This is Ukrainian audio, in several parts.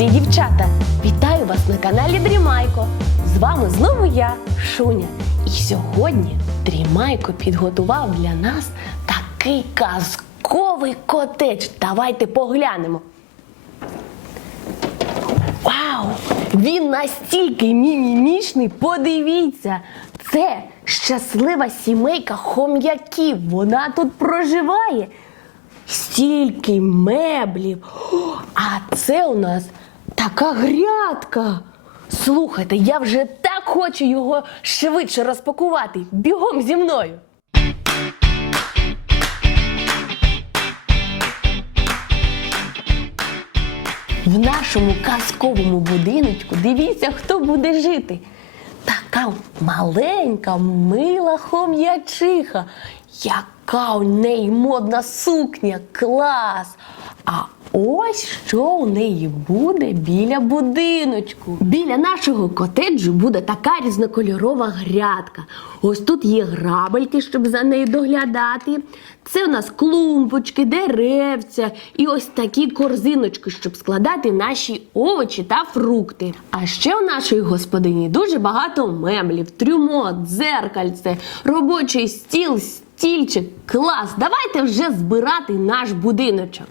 хлопці і дівчата! Вітаю вас на каналі Дрімайко. З вами знову я, Шуня. І сьогодні Дрімайко підготував для нас такий казковий котедж. Давайте поглянемо. Вау! Він настільки мімімішний, подивіться! Це щаслива сімейка хом'яків. Вона тут проживає. Стільки меблів. А це у нас така грядка. Слухайте, я вже так хочу його швидше розпакувати. Бігом зі мною. В нашому казковому будиночку дивіться, хто буде жити. Така маленька, мила хом'ячиха. Яка у неї модна сукня, клас! А ось що у неї буде біля будиночку. Біля нашого котеджу буде така різнокольорова грядка. Ось тут є грабельки, щоб за нею доглядати. Це у нас клумбочки, деревця і ось такі корзиночки, щоб складати наші овочі та фрукти. А ще у нашої господині дуже багато меблів, трюмо, дзеркальце, робочий стіл, стільчик. Клас! Давайте вже збирати наш будиночок.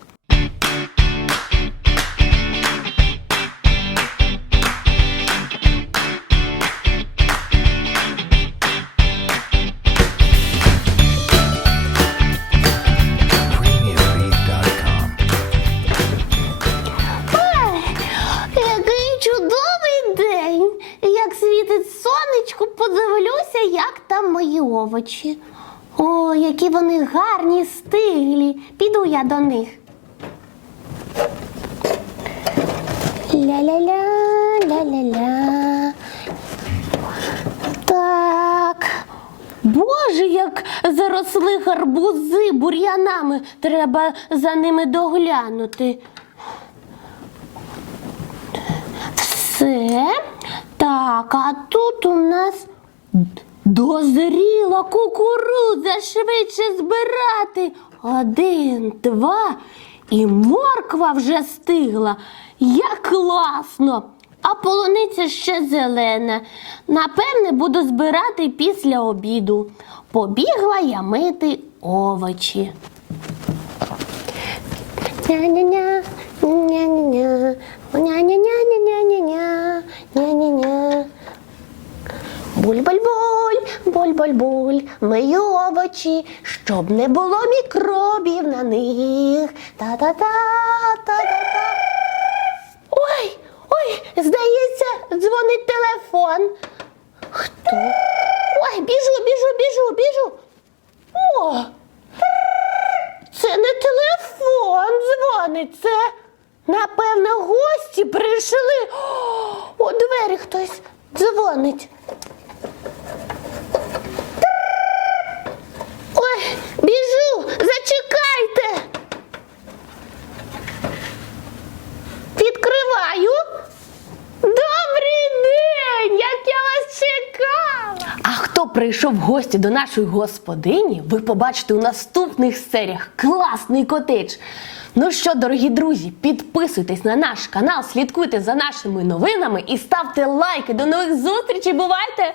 Який чудовий день! Як світить сонечко, подивлюся, як там мої овочі. О, які вони гарні, стиглі. Піду я до них. Ля-ля-ля, ля-ля-ля. Так. Боже, як заросли гарбузи бур'янами. Треба за ними доглянути. Все. Так, а тут у нас дозріла кукурудза швидше збирати. Один, два. І морква вже стигла. Як класно! А полуниця ще зелена. Напевне, буду збирати після обіду. Побігла я мити овочі. Ня-ня-ня, ня-ня-ня, ня-ня-ня. Буль-буль-буль, буль-буль-буль, мию овочі, щоб не було мікробів на них. Та-та-та, та-та-та. Ой, ой, здається, дзвонить телефон. Хто? Ой, біжу, біжу, біжу, біжу. О! Це не телефон дзвонить, це, напевно, гості прийшли. У двері хтось дзвонить. Ой, біжу, зачекайте. Відкриваю. Добрий день! Як я вас чекала! А хто прийшов в гості до нашої господині, ви побачите у наступних серіях класний котедж. Ну що, дорогі друзі, підписуйтесь на наш канал, слідкуйте за нашими новинами і ставте лайки. До нових зустрічей! Бувайте!